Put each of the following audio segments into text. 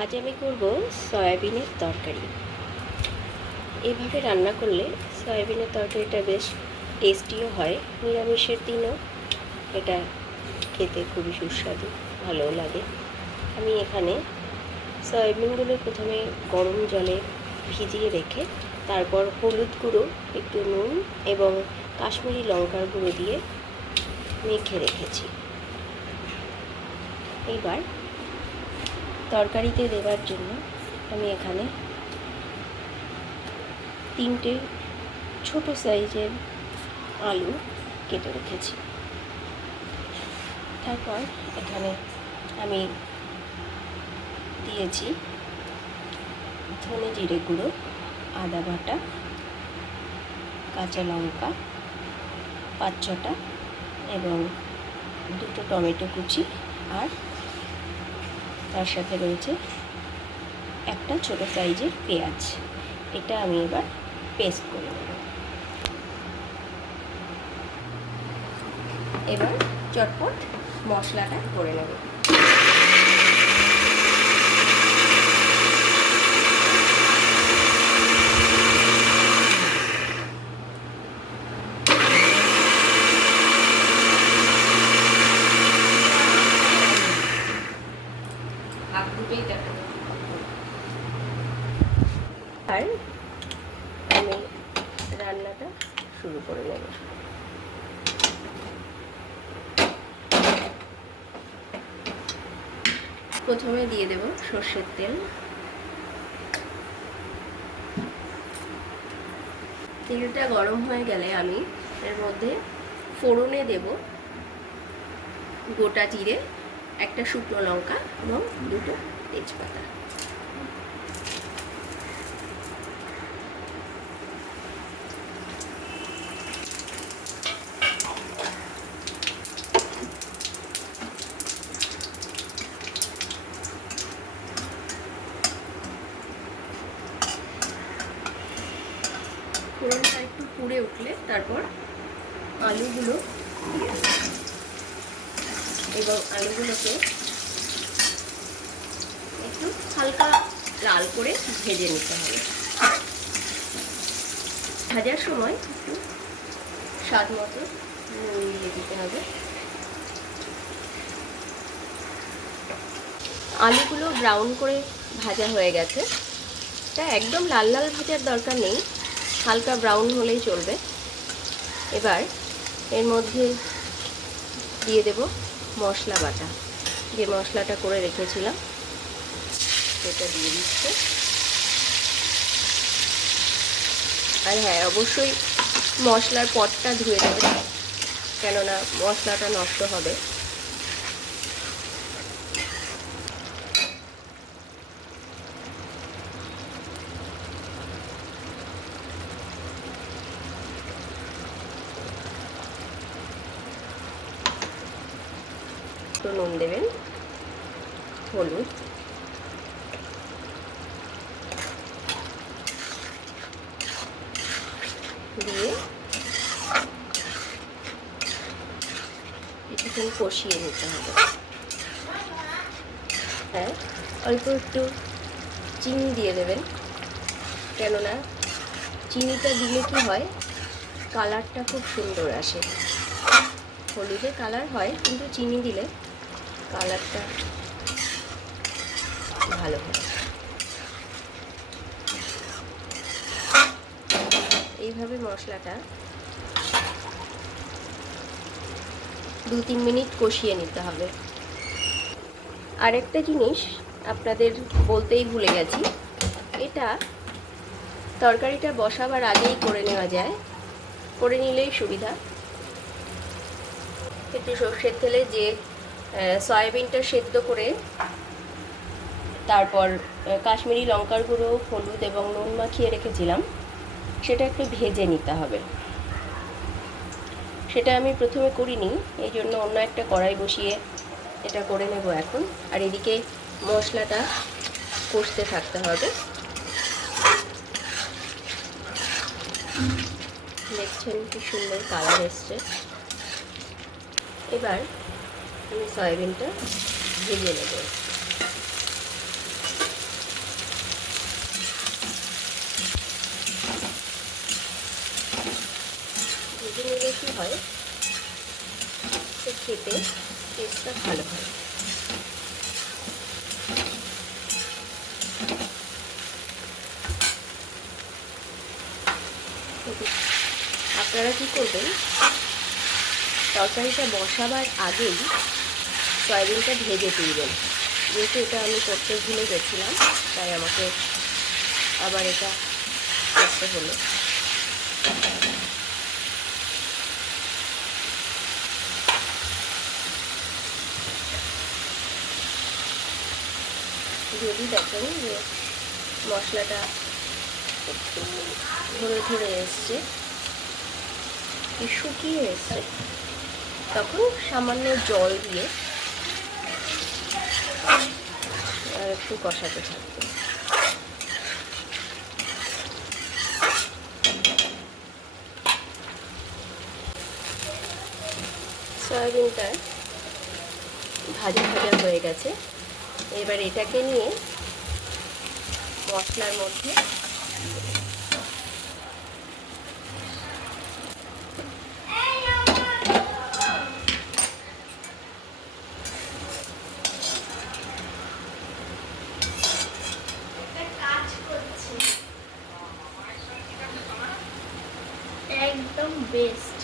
আজ আমি করব সয়াবিনের তরকারি। এইভাবে রান্না করলে সয়াবিনের তরকারিটা বেশ টেস্টিও হয়, নিরামিষের দিনও এটা খেতে খুবই সুস্বাদু, ভালোও লাগে। আমি এখানে সয়াবিনগুলো প্রথমে গরম জলে ভিজিয়ে রেখে তারপর হলুদ গুঁড়ো, একটু নুন এবং কাশ্মীরি লঙ্কার গুঁড়ো দিয়ে মেখে রেখেছি। এবার তরকারিতে দেওয়ার জন্য আমি এখানে 3টে ছোট সাইজের আলু কেটে রেখেছি। তারপর এখানে আমি দিয়েছি ধনে জিরে গুঁড়ো, আদা বাটা, কাঁচা লঙ্কা 5-6টা এবং 2টো টমেটো কুচি, আর তার সাথে রয়েছে একটা ছোট সাইজের পেঁয়াজ। এটা আমি এবার পেস্ট করে নেব। এবার চটপট মশলাটা করে নেব। আর আমি রান্নাটা শুরু করে নেব। প্রথমে দিয়ে দেব সর্ষের তেল। তেলটা গরম হয়ে গেলে আমি এর মধ্যে ফোড়নে দেব গোটা জিরে, একটা শুকনো লঙ্কা এবং 2টো তেজপাতা। ফোড়নটা একটু পুড়ে উঠলে তারপর আলুগুলো দিয়ে দেব এবং আলুগুলোকে একটু হালকা লাল করে ভেজে নিতে হবে। ভাজার সময় একটু স্বাদ মতো নুন দিয়ে দিতে হবে। আলুগুলো ব্রাউন করে ভাজা হয়ে গেছে। এটা একদম লাল লাল ভাজার দরকার নেই, হালকা ব্রাউন হলেই চলবে। এবার এর মধ্যে দিয়ে দেব মশলা বাটা, যে মশলাটা করে রেখেছিলাম সেটা দিয়ে দিচ্ছে। আর হ্যাঁ, অবশ্যই মশলার পটটা ধুয়ে দেবে, কেননা মশলাটা নষ্ট হবে। তো নুন দেবেন, হলুদ, দিয়ে কিছুক্ষণ কষিয়ে নিতে হবে। হ্যাঁ, অল্প একটু চিনি দিয়ে দেবেন, কেননা চিনিটা দিলে কি হয়, কালারটা খুব সুন্দর আসে। হলুদে কালার হয়, কিন্তু চিনি দিলে কালারটা ভালো হয়। এইভাবে মশলাটা 2-3 মিনিট কষিয়ে নিতে হবে। আরেকটা জিনিস আপনাদের বলতেই ভুলে গেছি, এটা তরকারিটা বসাবার আগেই করে নেওয়া যায়, করে নিলেই সুবিধা। একটু সর্ষের তেলে যে সয়াবিনটা সেদ্ধ করে তারপর কাশ্মীরি লঙ্কার গুঁড়ো, হলুদ এবং নুন মাখিয়ে রেখেছিলাম, সেটা একটু ভেজে নিতে হবে। সেটা আমি প্রথমে করিনি, এই জন্য অন্য একটা কড়াই বসিয়ে এটা করে নেব এখন। আর এদিকে মশলাটা কষতে থাকতে হবে। দেখছেন কি সুন্দর কালার এসছে। এবার আমি সয়াবিনটা ভেজে নেব। হয় তো খেতে টেস্টটা ভালো হয়। আপনারা কী করবেন, তরকারিটা বসাবার আগেই সয়াবিনটা ভেজে তুলবেন। যেহেতু এটা আমি করতে ভুলে গেছিলাম, তাই আমাকে আবার এটা করতে হলো। যদি দেখেন যে মশলাটা একটু ধরে ধরে এসছে, শুকিয়ে এসছে, তখন সামান্য জল দিয়ে আর একটু কষাতে থাকবে। সয়াবিনটা ভাজা ভাজা হয়ে গেছে। এবার এটাকে নিয়ে মশলার মধ্যে একদম বেস্ট।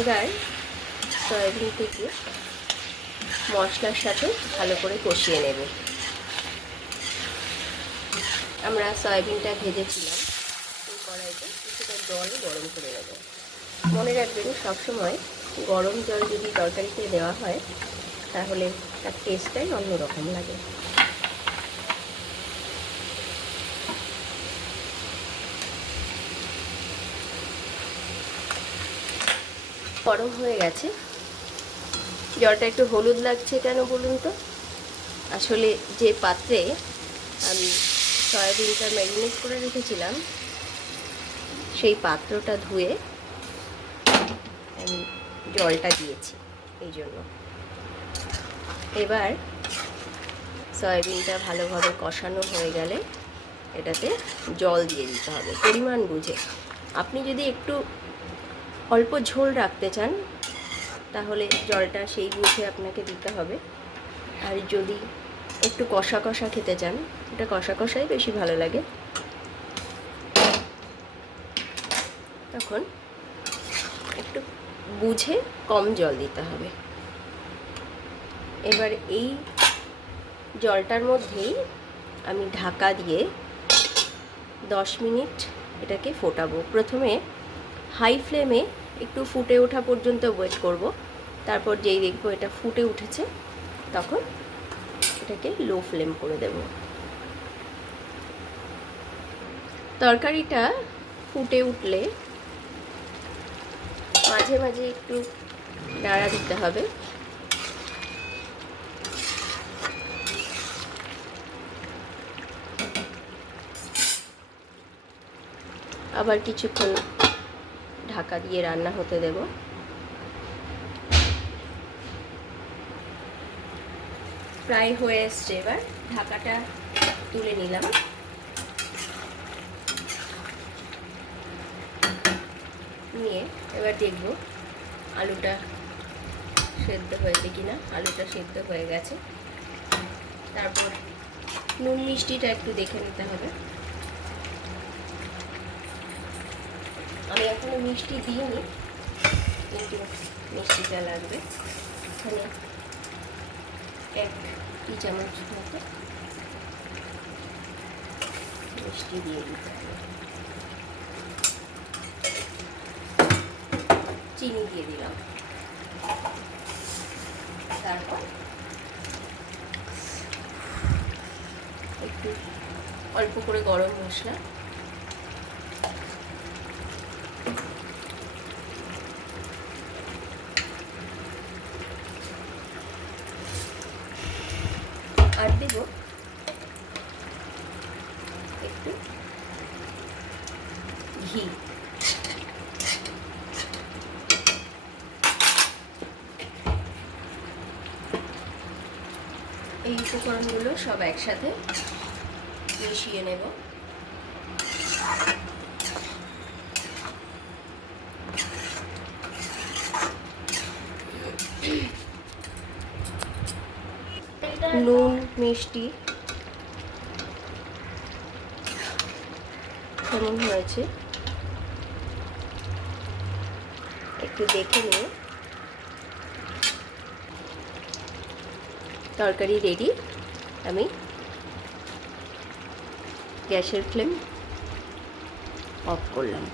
এবার সয়াবিনটিকে মশলার সাথে ভালো করে কষিয়ে নেব। আমরা সয়াবিনটা ভেজেছিলাম এই কড়াইতে, কিছুটা জল গরম করে নেব। মনে রাখবেন, সবসময় গরম জল যদি তরকারিতে দেওয়া হয় তাহলে তার টেস্টটাই অন্যরকম লাগে। গরম হয়ে গেছে। জলটা একটু হলুদ লাগছে কেন বলুন তো? আসলে যে পাত্রে আমি সয়াবিনটা ম্যারিনেট করে রেখেছিলাম সেই পাত্রটা ধুয়ে আমি জলটা দিয়েছি, এই জন্য। এবার সয়াবিনটা ভালোভাবে কষানো হয়ে গেলে এটাতে জল দিয়ে দিতে হবে পরিমাণ বুঝে। আপনি যদি একটু অল্প ঝোল রাখতে চান তাহলে জলটা সেই বুঝে আপনাকে দিতে হবে। আর যদি একটু কষা কষা খেতে চান, এটা কষা কষাই বেশি ভালো লাগে, তখন একটু বুঝে কম জল দিতে হবে। এবার এই জলটার মধ্যেই আমি ঢাকা দিয়ে 10 মিনিট এটাকে ফোটাবো। প্রথমে হাই ফ্লেমে একটু ফুটে ওঠা পর্যন্ত ওয়েট করব, তারপর যেই দেখবো এটা ফুটে উঠেছে তখন এটাকে লো ফ্লেম করে দেব। তরকারিটা ফুটে উঠলে মাঝে মাঝে একটু নাড়া দিতে হবে। আবার কিছুক্ষণ ঢাকা দিয়ে রান্না হতে দেব। প্রায় হয়ে এসছে, এবার ঢাকাটা তুলে নিলাম। নিয়ে এবার দেখব আলুটা সেদ্ধ হয়েছে কিনা। আলুটা সেদ্ধ হয়ে গেছে। তারপর নুন মিষ্টিটা একটু দেখে নিতে হবে। আমি এখনো মিষ্টি দিইনি, কিন্তু মিষ্টিটা লাগবে। এখানে 1 টি চামচ মতো মিষ্টি দিয়ে দিতে হবে। চিনি দিয়ে দিলাম। তারপর একটু অল্প করে গরম মশলা, আর দেব একটু ঘি। এই উপকরণগুলো সব একসাথে মিশিয়ে নেব। নুন মিষ্টি কেমন হয়েছে একটু দেখে নিয়ে তরকারি রেডি। আমি গ্যাসের ফ্লেম অফ করলাম।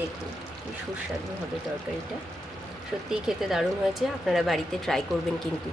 দেখুন কি সুস্বাদু হবে তরকারিটা, সত্যিই খেতে দারুণ হয়েছে। আপনারা বাড়িতে ট্রাই করবেন কিন্তু।